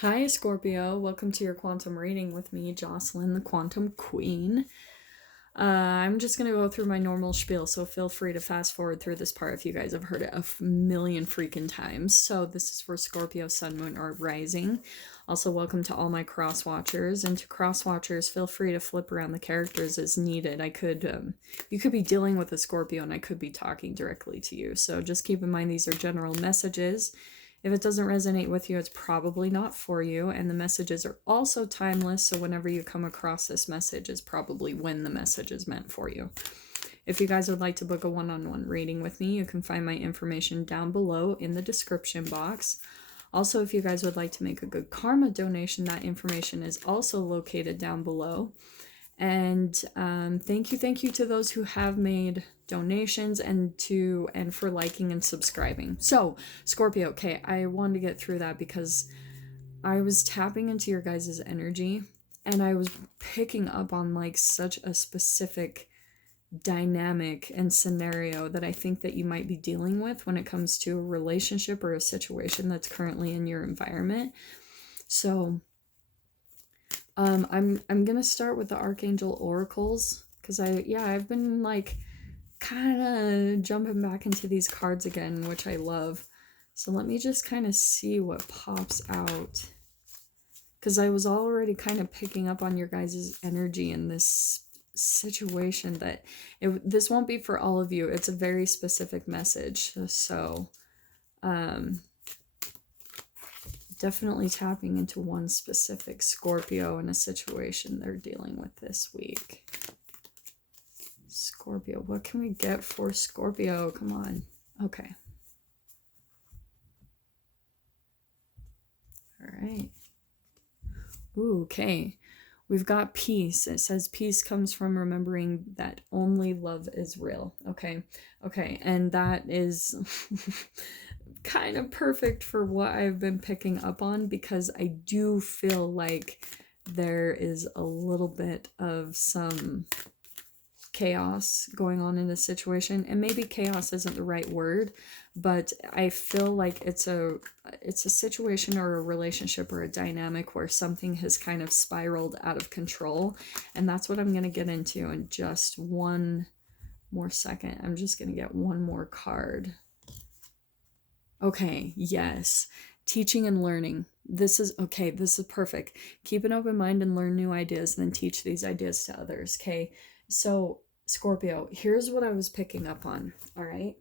Hi, Scorpio. Welcome to your quantum reading with me, Jocelyn, the Quantum Queen. I'm just going to go through my normal spiel, so feel free to fast forward through this part if you guys have heard it a million freaking times. So, this is for Scorpio, Sun, Moon, or Rising. Also, welcome to all my cross watchers. And to cross watchers, feel free to flip around the characters as needed. You could be dealing with a Scorpio, and I could be talking directly to you. So, just keep in mind these are general messages. If it doesn't resonate with you, it's probably not for you. And the messages are also timeless, so whenever you come across this message is probably when the message is meant for you. If you guys would like to book a one-on-one reading with me, you can find my information down below in the description box. Also, if you guys would like to make a good karma donation, that information is also located down below. And thank you to those who have made donations and for liking and subscribing. So, Scorpio, okay, I wanted to get through that because I was tapping into your guys' energy and I was picking up on like such a specific dynamic and scenario that I think that you might be dealing with when it comes to a relationship or a situation that's currently in your environment. So, I'm gonna start with the Archangel oracles because I've been like kind of jumping back into these cards again, which I love. So let me just kind of see what pops out, because I was already kind of picking up on your guys' energy in this situation that this won't be for all of you. It's a very specific message. So definitely tapping into one specific Scorpio in a situation they're dealing with this week. Scorpio, what can we get for Scorpio? Come on. Okay. All right. Ooh, okay. We've got peace. It says peace comes from remembering that only love is real. Okay. Okay. And that is kind of perfect for what I've been picking up on, because I do feel like there is a little bit of some chaos going on in this situation, and maybe chaos isn't the right word, but I feel like it's a situation or a relationship or a dynamic where something has kind of spiraled out of control, and that's what I'm going to get into in just one more second. I'm just going to get one more card. Okay, yes. Teaching and learning. This is perfect. Keep an open mind and learn new ideas, and then teach these ideas to others. Okay, so Scorpio, here's what I was picking up on. All right.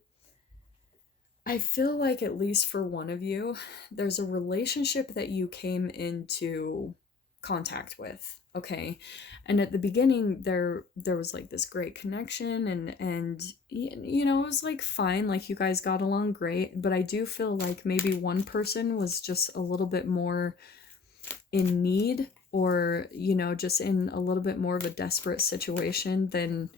I feel like, at least for one of you, there's a relationship that you came into contact with. Okay. And at the beginning there was like this great connection, and you know, it was like fine, like you guys got along great, but I do feel like maybe one person was just a little bit more in need, or you know, just in a little bit more of a desperate situation than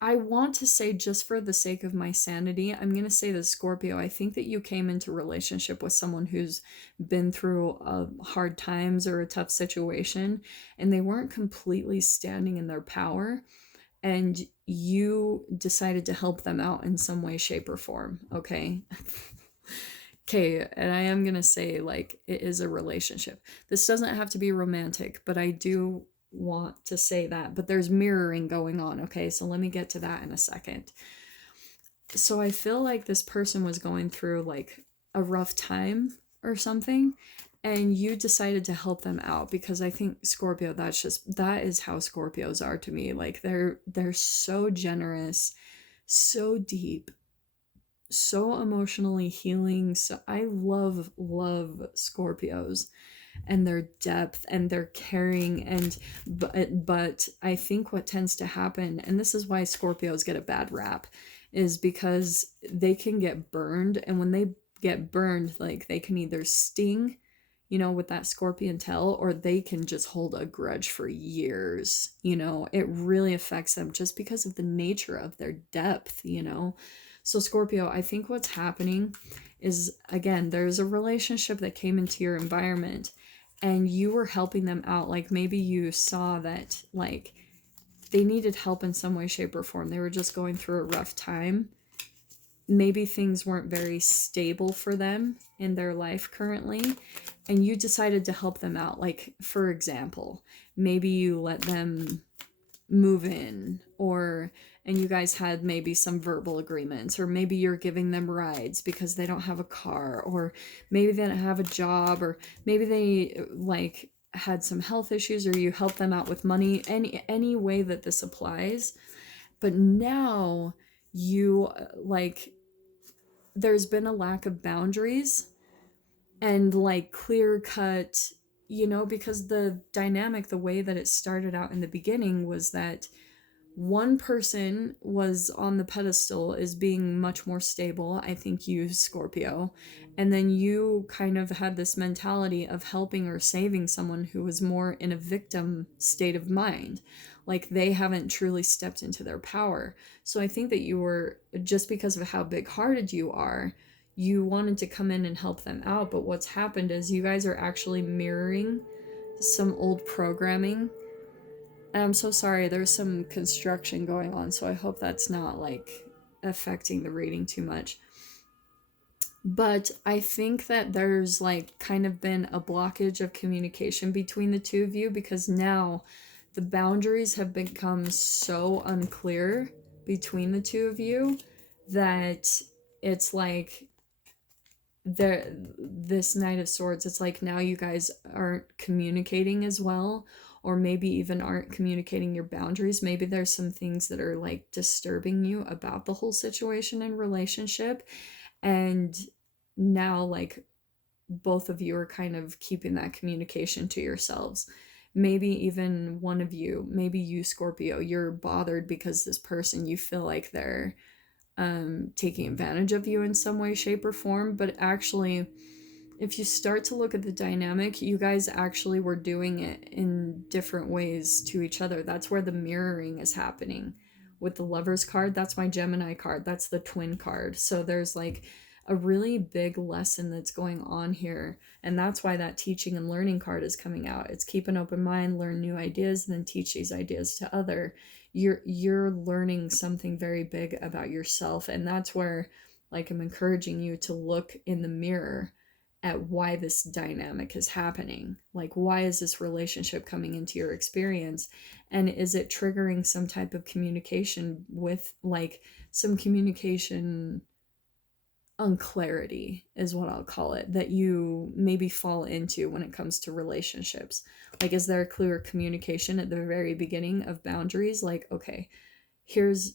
I want to say. Just for the sake of my sanity, I'm going to say that, Scorpio, I think that you came into relationship with someone who's been through hard times or a tough situation, and they weren't completely standing in their power, and you decided to help them out in some way, shape, or form. Okay. Okay, and I am going to say, like, it is a relationship. This doesn't have to be romantic, but I do want to say that. But there's mirroring going on, okay? So let me get to that in a second. So I feel like this person was going through, like, a rough time or something, and you decided to help them out, because I think, Scorpio, that is how Scorpios are to me. Like, they're so generous, so deep, so emotionally healing. So I love Scorpios and their depth and their caring, and but I think what tends to happen, and this is why Scorpios get a bad rap, is because they can get burned, and when they get burned, like, they can either sting, you know, with that scorpion tail, or they can just hold a grudge for years. You know, it really affects them just because of the nature of their depth, you know. So Scorpio, I think what's happening is, again, there's a relationship that came into your environment and you were helping them out. Like, maybe you saw that, like, they needed help in some way, shape, or form. They were just going through a rough time. Maybe things weren't very stable for them in their life currently. and you decided to help them out. Like, for example, maybe you let them move in, or and you guys had maybe some verbal agreements, or maybe you're giving them rides because they don't have a car, or maybe they don't have a job, or maybe they like had some health issues, or you help them out with money, any way that this applies. But now you like there's been a lack of boundaries and like clear cut, because the dynamic, the way that it started out in the beginning was that one person was on the pedestal as being much more stable, I think you, Scorpio, and then you kind of had this mentality of helping or saving someone who was more in a victim state of mind, like they haven't truly stepped into their power. So I think that you were, just because of how big-hearted you are, you wanted to come in and help them out, but what's happened is you guys are actually mirroring some old programming. And I'm so sorry, there's some construction going on, so I hope that's not like affecting the reading too much. But I think that there's like kind of been a blockage of communication between the two of you, because now the boundaries have become so unclear between the two of you that it's like this Knight of Swords, it's like now you guys aren't communicating as well, or maybe even aren't communicating your boundaries. Maybe there's some things that are like disturbing you about the whole situation and relationship, and now like both of you are kind of keeping that communication to yourselves. Maybe even one of you, maybe you, Scorpio, you're bothered because this person, you feel like they're taking advantage of you in some way, shape, or form. But actually, if you start to look at the dynamic, you guys actually were doing it in different ways to each other. That's where the mirroring is happening. With the Lovers card, that's my Gemini card. That's the Twin card. So there's like a really big lesson that's going on here. And that's why that teaching and learning card is coming out. It's keep an open mind, learn new ideas, and then teach these ideas to other. You're learning something very big about yourself, and that's where like I'm encouraging you to look in the mirror at why this dynamic is happening. Like, why is this relationship coming into your experience, and is it triggering some type of communication with like some communication unclarity is what I'll call it, that you maybe fall into when it comes to relationships. Like, is there a clear communication at the very beginning of boundaries? Like, okay, here's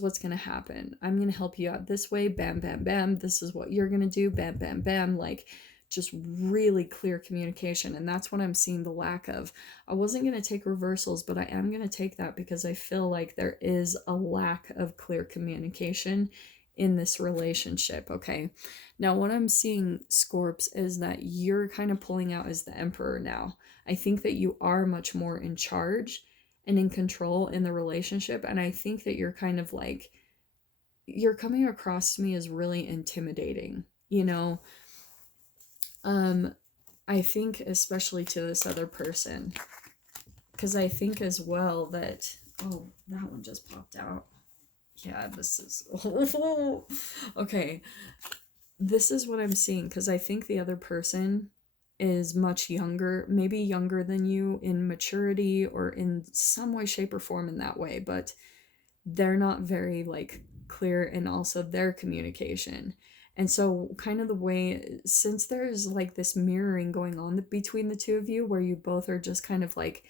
what's going to happen. I'm going to help you out this way. Bam, bam, bam. This is what you're going to do. Bam, bam, bam. Like, just really clear communication. And that's what I'm seeing the lack of. I wasn't going to take reversals, but I am going to take that because I feel like there is a lack of clear communication in this relationship. Okay, now what I'm seeing, Scorps, is that you're kind of pulling out as the Emperor now. I think that you are much more in charge and in control in the relationship, and I think that you're kind of like, you're coming across to me as really intimidating, I think especially to this other person, because I think as well that, oh, that one just popped out. Yeah, this is okay. This is what I'm seeing, because I think the other person is much younger, maybe younger than you in maturity or in some way, shape, or form in that way, but they're not very like clear in also their communication. And so kind of the way, since there's like this mirroring going on between the two of you, where you both are just kind of like,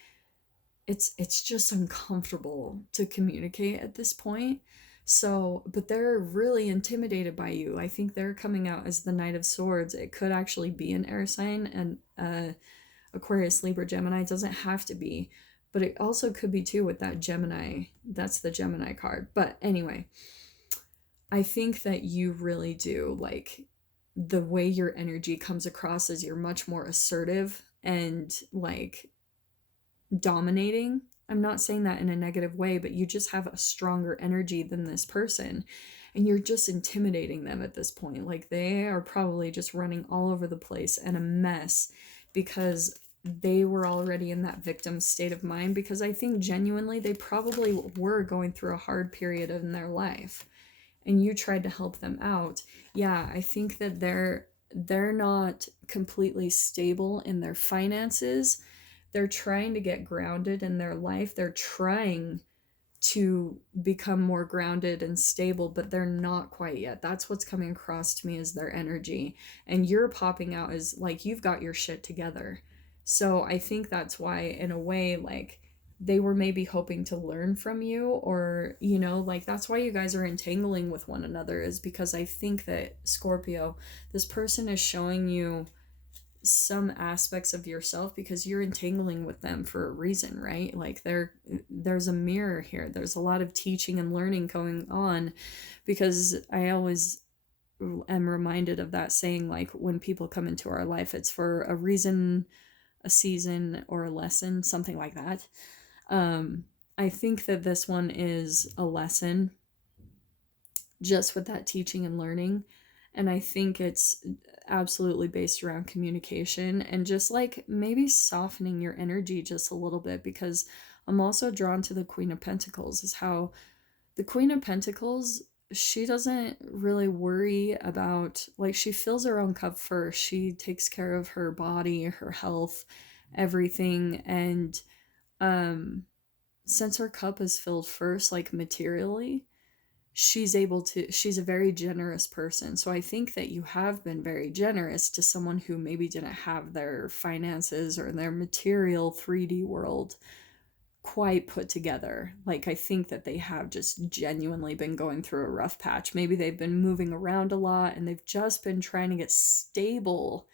it's just uncomfortable to communicate at this point. So, but they're really intimidated by you. I think they're coming out as the Knight of Swords. It could actually be an air sign, and Aquarius, Libra, Gemini. It doesn't have to be, but it also could be too with that Gemini. That's the Gemini card. But anyway, I think that you really do, like, the way your energy comes across as you're much more assertive and like dominating. I'm not saying that in a negative way, but you just have a stronger energy than this person, and you're just intimidating them at this point. Like, they are probably just running all over the place and a mess because they were already in that victim state of mind, because I think genuinely they probably were going through a hard period in their life and you tried to help them out. Yeah, I think that they're not completely stable in their finances. They're trying to get grounded in their life. They're trying to become more grounded and stable, but they're not quite yet. That's what's coming across to me as their energy. And you're popping out as like you've got your shit together. So I think that's why, in a way, like they were maybe hoping to learn from you, or, you know, like that's why you guys are entangling with one another, is because I think that Scorpio, this person is showing you some aspects of yourself because you're entangling with them for a reason, right? Like there's a mirror here. There's a lot of teaching and learning going on, because I always am reminded of that saying, like when people come into our life, it's for a reason, a season, or a lesson, something like that. I think that this one is a lesson, just with that teaching and learning. And I think it's absolutely based around communication and just like maybe softening your energy just a little bit, because I'm also drawn to the Queen of Pentacles, is how the Queen of Pentacles, she doesn't really worry about, like, she fills her own cup first. She takes care of her body, her health, everything. And since her cup is filled first, like materially, she's a very generous person. So I think that you have been very generous to someone who maybe didn't have their finances or their material 3D world quite put together. Like I think that they have just genuinely been going through a rough patch. Maybe they've been moving around a lot and they've just been trying to get stable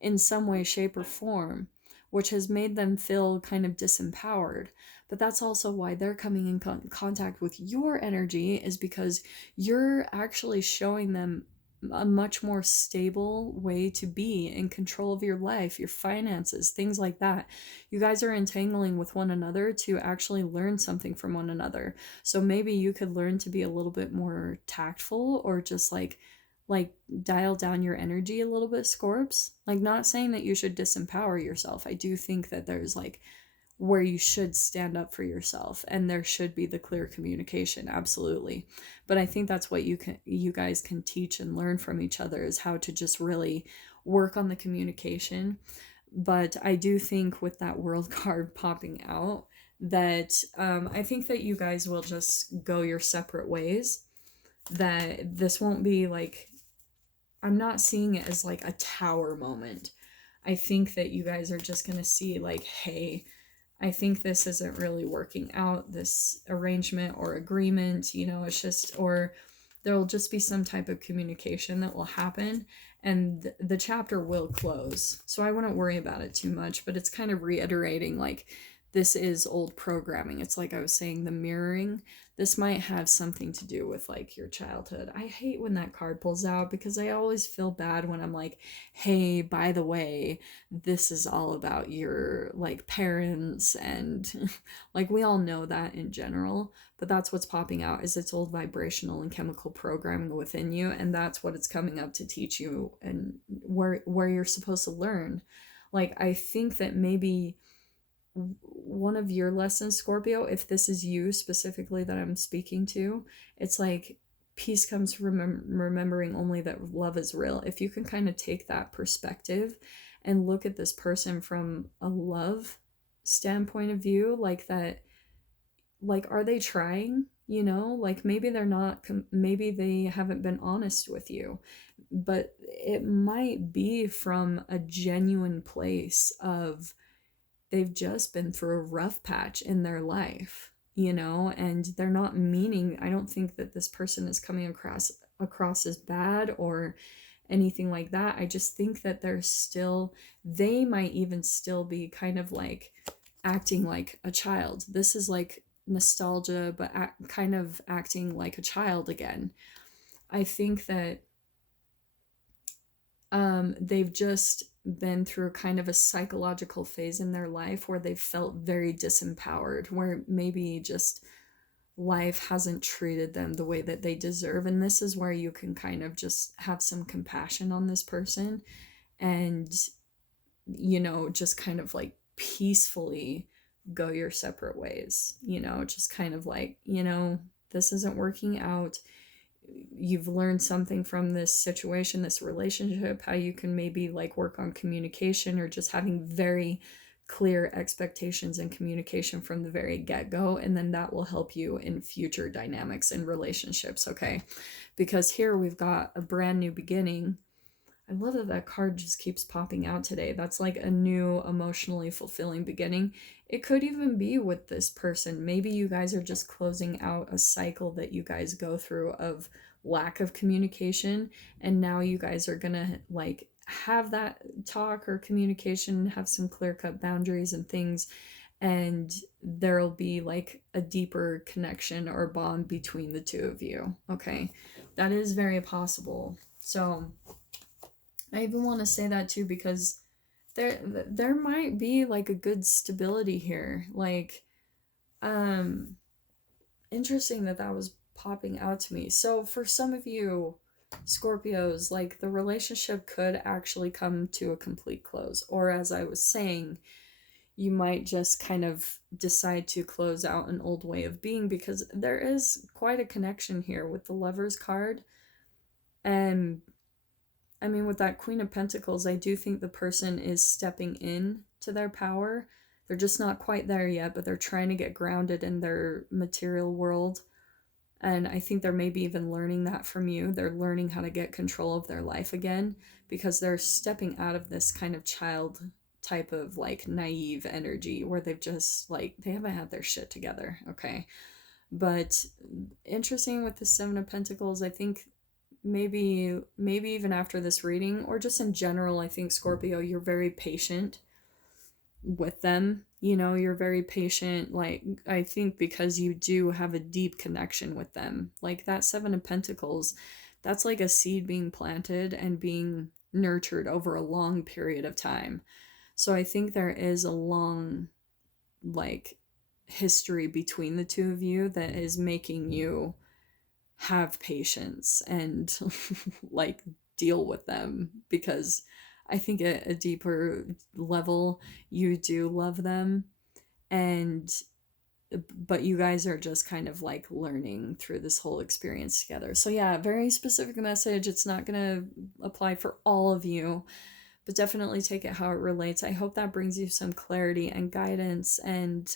in some way, shape, or form, which has made them feel kind of disempowered. But that's also why they're coming in contact with your energy, is because you're actually showing them a much more stable way to be in control of your life, your finances, things like that. You guys are entangling with one another to actually learn something from one another. So maybe you could learn to be a little bit more tactful, or just like dial down your energy a little bit, Scorps. Like, not saying that you should disempower yourself. I do think that there's like where you should stand up for yourself and there should be the clear communication, absolutely. But I think that's what you guys can teach and learn from each other, is how to just really work on the communication. But I do think with that world card popping out, that I think that you guys will just go your separate ways. That this won't be like, I'm not seeing it as like a tower moment. I think that you guys are just going to see like, hey, I think this isn't really working out, this arrangement or agreement, you know, it's just, or there'll just be some type of communication that will happen and the chapter will close. So I wouldn't worry about it too much, but it's kind of reiterating like this is old programming. It's like I was saying, the mirroring. This might have something to do with like your childhood. I hate when that card pulls out because I always feel bad when I'm like, hey, by the way, this is all about your like parents, and like we all know that in general, but that's what's popping out, is its old vibrational and chemical programming within you, and that's what it's coming up to teach you, and where you're supposed to learn. Like I think that maybe one of your lessons, Scorpio, if this is you specifically that I'm speaking to, it's like peace comes from remembering only that love is real. If you can kind of take that perspective and look at this person from a love standpoint of view, like that, like, are they trying? You know, like maybe they're not, maybe they haven't been honest with you, but it might be from a genuine place of, they've just been through a rough patch in their life, you know, and they're not meaning, I don't think that this person is coming across as bad or anything like that. I just think that they might even still be kind of like acting like a child. This is like nostalgia, but kind of acting like a child again. I think that they've just been through kind of a psychological phase in their life where they've felt very disempowered, where maybe just life hasn't treated them the way that they deserve. And this is where you can kind of just have some compassion on this person and, you know, just kind of like peacefully go your separate ways, you know, just kind of like, you know, this isn't working out. you've learned something from this situation, this relationship, how you can maybe like work on communication or just having very clear expectations and communication from the very get-go, and then that will help you in future dynamics and relationships, okay? Because here we've got a brand new beginning. I love that that card just keeps popping out today. That's like a new emotionally fulfilling beginning. It could even be with this person. Maybe you guys are just closing out a cycle that you guys go through of lack of communication, and now you guys are gonna like have that talk or communication, have some clear-cut boundaries and things, and there'll be like a deeper connection or bond between the two of you, okay? That is very possible. So I even want to say that too, because there might be like a good stability here. Like, um, interesting that that was popping out to me. So for some of you Scorpios, like the relationship could actually come to a complete close. Or as I was saying, you might just kind of decide to close out an old way of being, because there is quite a connection here with the Lovers card. And I mean, with that Queen of Pentacles, I do think the person is stepping in to their power. They're just not quite there yet, but they're trying to get grounded in their material world. And I think they're maybe even learning that from you. They're learning how to get control of their life again, because they're stepping out of this kind of child type of like naive energy where they've just like, they haven't had their shit together, okay? But interesting with the Seven of Pentacles, I think maybe even after this reading, or just in general, I think Scorpio, you're very patient with them. You know, you're very patient, like I think because you do have a deep connection with them. Like that Seven of Pentacles, that's like a seed being planted and being nurtured over a long period of time. So I think there is a long like history between the two of you that is making you have patience and like deal with them, because I think at a deeper level you do love them, and but you guys are just kind of like learning through this whole experience together. So yeah, very specific message. It's not gonna apply for all of you, but definitely take it how it relates. I hope that brings you some clarity and guidance. And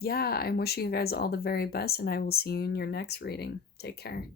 yeah, I'm wishing you guys all the very best, and I will see you in your next reading. Take care.